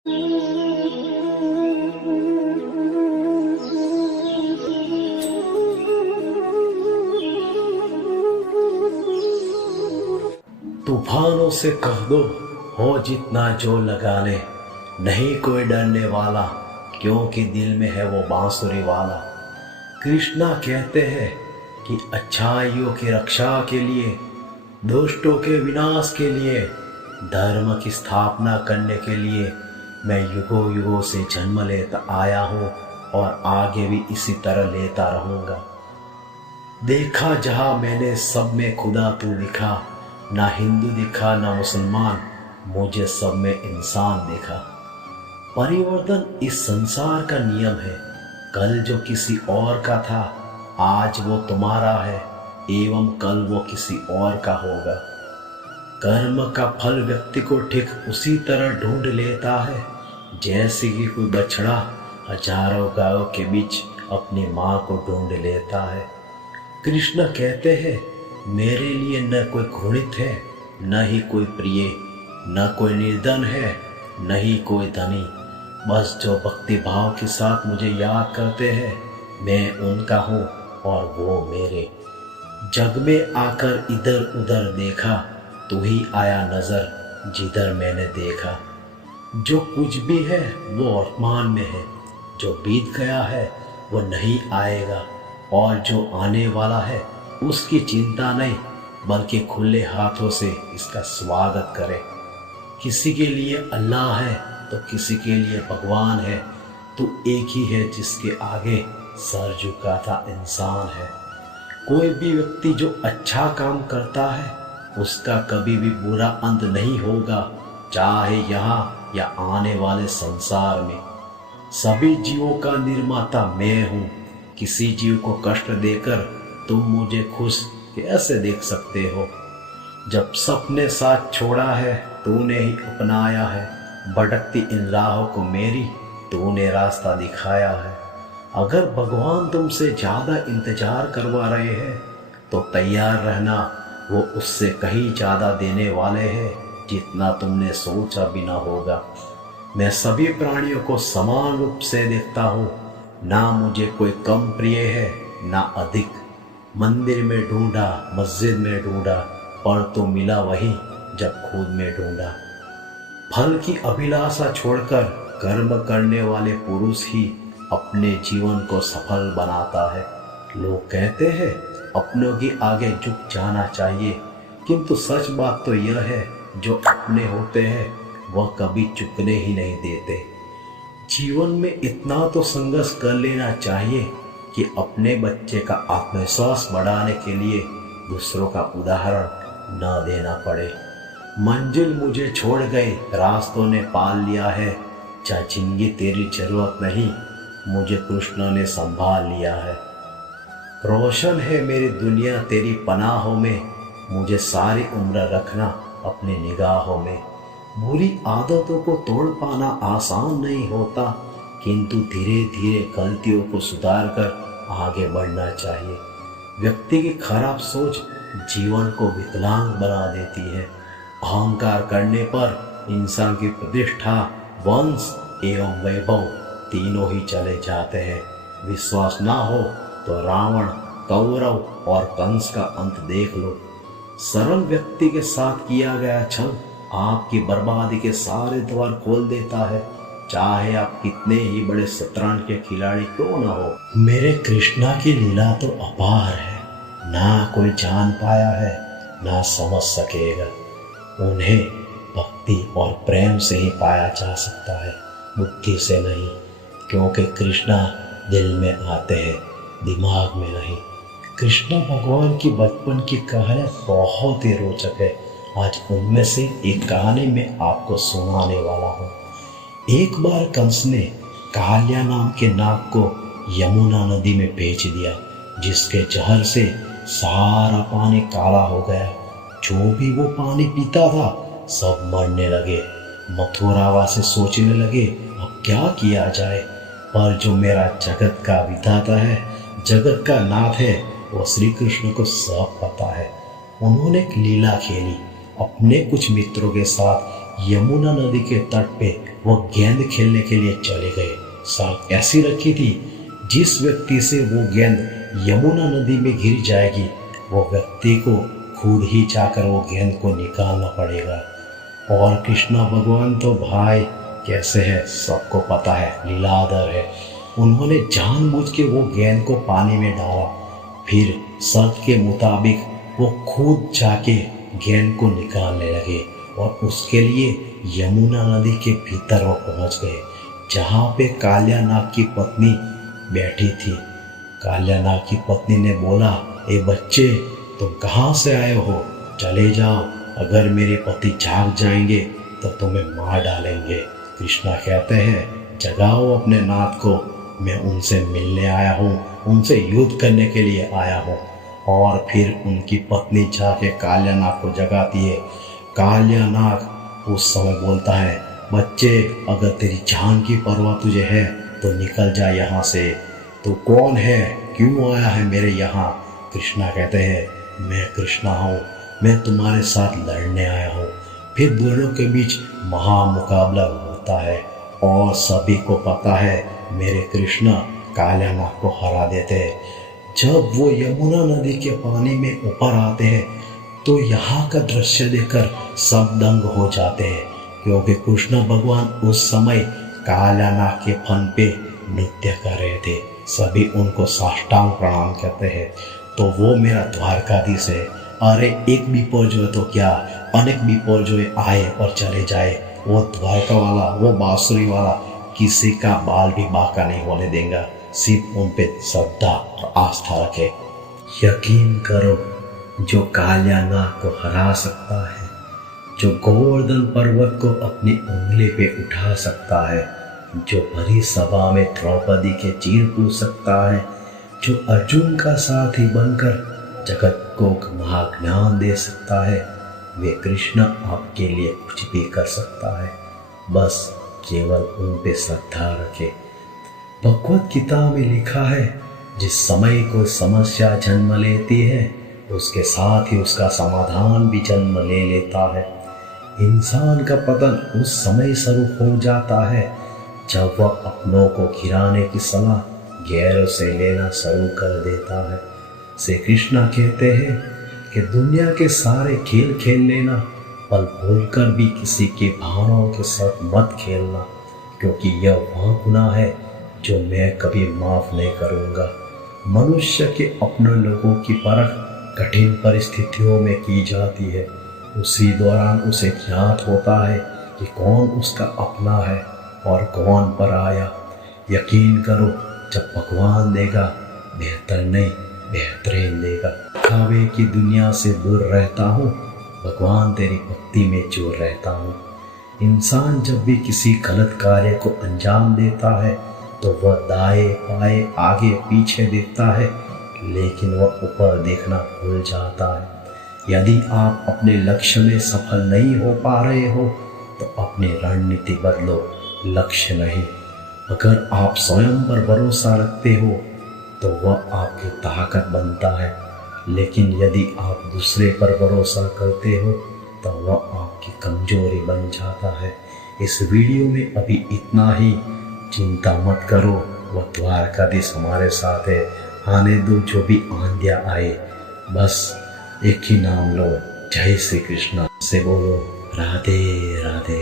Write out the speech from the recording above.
तूफानों से कह दो हो जितना जो लगा ले, नहीं कोई डरने वाला, क्योंकि दिल में है वो बांसुरी वाला। कृष्णा कहते हैं कि अच्छाइयों की रक्षा के लिए, दुष्टों के विनाश के लिए, धर्म की स्थापना करने के लिए मैं युगों युगों से जन्म लेता आया हूँ और आगे भी इसी तरह लेता रहूँगा। देखा जहाँ मैंने सब में खुदा तू दिखा, ना हिंदू दिखा ना मुसलमान, मुझे सब में इंसान देखा। परिवर्तन इस संसार का नियम है, कल जो किसी और का था आज वो तुम्हारा है, एवं कल वो किसी और का होगा। कर्म का फल व्यक्ति को ठीक उसी तरह ढूंढ लेता है जैसे कि कोई बछड़ा हजारों गायों के बीच अपनी माँ को ढूंढ लेता है। कृष्ण कहते हैं मेरे लिए न कोई घृणित है, न ही कोई प्रिय, न कोई निर्धन है, न ही कोई धनी। बस जो भक्ति भाव के साथ मुझे याद करते हैं मैं उनका हूँ और वो मेरे। जग में आकर इधर उधर देखा, तू ही आया नजर जिधर मैंने देखा। जो कुछ भी है वो वर्तमान में है, जो बीत गया है वो नहीं आएगा, और जो आने वाला है उसकी चिंता नहीं, बल्कि खुले हाथों से इसका स्वागत करें। किसी के लिए अल्लाह है तो किसी के लिए भगवान है, तू एक ही है जिसके आगे सर झुकाता इंसान है। कोई भी व्यक्ति जो अच्छा काम करता है उसका कभी भी बुरा अंत नहीं होगा, चाहे यहाँ या आने वाले संसार में। सभी जीवों का निर्माता मैं हूँ, किसी जीव को कष्ट देकर तुम मुझे खुश कैसे देख सकते हो। जब सबने साथ छोड़ा है तूने ही अपनाया है, भटकती इन राहों को मेरी तूने रास्ता दिखाया है। अगर भगवान तुमसे ज़्यादा इंतजार करवा रहे हैं तो तैयार रहना, वो उससे कहीं ज़्यादा देने वाले हैं जितना तुमने सोचा भी ना होगा। मैं सभी प्राणियों को समान रूप से देखता हूँ, ना मुझे कोई कम प्रिय है ना अधिक। मंदिर में ढूंढा, मस्जिद में ढूंढा, पर तो मिला वही जब खुद में ढूंढा। फल की अभिलाषा छोड़कर कर्म करने वाले पुरुष ही अपने जीवन को सफल बनाता है। लोग कहते हैं अपनों के आगे झुक जाना चाहिए, किंतु सच बात तो यह है जो अपने होते हैं वह कभी झुकने ही नहीं देते। जीवन में इतना तो संघर्ष कर लेना चाहिए कि अपने बच्चे का आत्मविश्वास बढ़ाने के लिए दूसरों का उदाहरण न देना पड़े। मंजिल मुझे छोड़ गए, रास्तों ने पाल लिया है, चाहे जिंदगी तेरी जरूरत नहीं, मुझे कृष्ण ने संभाल लिया है। रोशन है मेरी दुनिया तेरी पनाहों में, मुझे सारी उम्र रखना अपनी निगाहों में। बुरी आदतों को तोड़ पाना आसान नहीं होता, किंतु धीरे धीरे गलतियों को सुधार कर आगे बढ़ना चाहिए। व्यक्ति की खराब सोच जीवन को विकलांग बना देती है। अहंकार करने पर इंसान की प्रतिष्ठा, वंश एवं वैभव तीनों ही चले जाते हैं। विश्वास ना हो तो रावण, कौरव और कंस का अंत देख लो। सरल व्यक्ति के साथ किया गया छल आपकी बर्बादी के सारे द्वार खोल देता है, चाहे आप कितने ही बड़े शतरंज के खिलाड़ी क्यों न हो। मेरे कृष्णा की लीला तो अपार है, ना कोई जान पाया है ना समझ सकेगा। उन्हें भक्ति और प्रेम से ही पाया जा सकता है, बुद्धि से नहीं, क्योंकि कृष्णा दिल में आते हैं, दिमाग में नहीं। कृष्ण भगवान की बचपन की कहानी बहुत ही रोचक है। आज उनमें से एक कहानी मैं आपको सुनाने वाला हूँ। एक बार कंस ने काल्या नाम के नाग को यमुना नदी में बेच दिया, जिसके जहर से सारा पानी काला हो गया। जो भी वो पानी पीता था सब मरने लगे। मथुरावासी सोचने लगे अब क्या किया जाए, पर जो मेरा जगत का विधाता है, जगत का नाथ है, वो श्री कृष्ण को सब पता है। उन्होंने एक लीला खेली। अपने कुछ मित्रों के साथ यमुना नदी के तट पे वो गेंद खेलने के लिए चले गए। शर्त ऐसी रखी थी, जिस व्यक्ति से वो गेंद यमुना नदी में गिर जाएगी, वो व्यक्ति को खुद ही जाकर वो गेंद को निकालना पड़ेगा। और कृष्णा भगवान तो भाई कैसे है सबको पता है, लीलाधर है। उन्होंने जानबूझ के वो गेंद को पानी में डाला। फिर शर्त के मुताबिक वो खुद जाके गेंद को निकालने लगे और उसके लिए यमुना नदी के भीतर वो पहुंच गए, जहाँ पे कालिया नाग की पत्नी बैठी थी। कालिया नाग की पत्नी ने बोला, ए बच्चे, तुम कहाँ से आए हो? चले जाओ, अगर मेरे पति जाग जाएंगे तो तुम्हें मार डालेंगे। कृष्णा कहते हैं, जगाओ अपने नाथ को, मैं उनसे मिलने आया हूँ, उनसे युद्ध करने के लिए आया हूँ। और फिर उनकी पत्नी जाके कालिया नाग को जगाती है। कालिया नाग उस समय बोलता है, बच्चे, अगर तेरी जान की परवाह तुझे है तो निकल जा यहाँ से। तू कौन है, क्यों आया है मेरे यहाँ? कृष्णा कहते हैं, मैं कृष्णा हूँ, मैं तुम्हारे साथ लड़ने आया हूँ। फिर दोनों के बीच महामुकाबला होता है और सभी को पता है मेरे कृष्णा कालिया नाग को हरा देते हैं। जब वो यमुना नदी के पानी में ऊपर आते हैं तो यहाँ का दृश्य देखकर सब दंग हो जाते हैं, क्योंकि कृष्ण भगवान उस समय कालिया नाग के फन पे नृत्य कर रहे थे। सभी उनको साष्टांग प्रणाम कहते हैं। तो वो मेरा द्वारकाधीश है। अरे एक विपर्जय तो क्या, अनेक विपर्जय आए और चले जाए, वो द्वारका वाला, वो बांसुरी वाला किसी का बाल भी बांका नहीं होने देगा। सिर्फ उन पे श्रद्धा और आस्था रखे। यकीन करो, जो कालिया नाग को हरा सकता है, जो गोवर्धन पर्वत को अपनी उंगली पे उठा सकता है, जो भरी सभा में द्रौपदी के चीर पूछ सकता है, जो अर्जुन का साथी बनकर जगत को महाज्ञान दे सकता है, वे कृष्ण आपके लिए कुछ भी कर सकता है। बस केवल उन पे श्रद्धा रखे। भगवत गीता में लिखा है, जिस समय को समस्या जन्म लेती है, उसके साथ ही उसका समाधान भी जन्म ले लेता है। इंसान का पतन उस समय शुरू हो जाता है जब वह अपनों को गिराने की सलाह गैरों से लेना शुरू कर देता है। श्री कृष्णा कहते हैं कि दुनिया के सारे खेल खेल लेना, पल भूलकर भी किसी के भावनाओं के साथ मत खेलना, क्योंकि यह वह गुनाह है जो मैं कभी माफ नहीं करूँगा। मनुष्य के अपने लोगों की परख कठिन परिस्थितियों में की जाती है। उसी दौरान उसे ज्ञात होता है कि कौन उसका अपना है और कौन पराया। यकीन करो, जब भगवान देगा, बेहतर नहीं बेहतरीन देगा। खावे की दुनिया से दूर रहता हूँ, भगवान तेरी भक्ति में चूर रहता हूँ। इंसान जब भी किसी गलत कार्य को अंजाम देता है तो वह दाएं बाएं आगे पीछे देखता है, लेकिन वह ऊपर देखना भूल जाता है। यदि आप अपने लक्ष्य में सफल नहीं हो पा रहे हो तो अपनी रणनीति बदलो, लक्ष्य नहीं। अगर आप स्वयं पर भरोसा रखते हो तो वह आपकी ताकत बनता है, लेकिन यदि आप दूसरे पर भरोसा करते हो तो वह आपकी कमजोरी बन जाता है। इस वीडियो में अभी इतना ही। चिंता मत करो, वह द्वारकाधीश हमारे साथ है। आने दो जो भी आंधियाँ आए, बस एक ही नाम लो, जय श्री कृष्ण से बोलो, राधे राधे।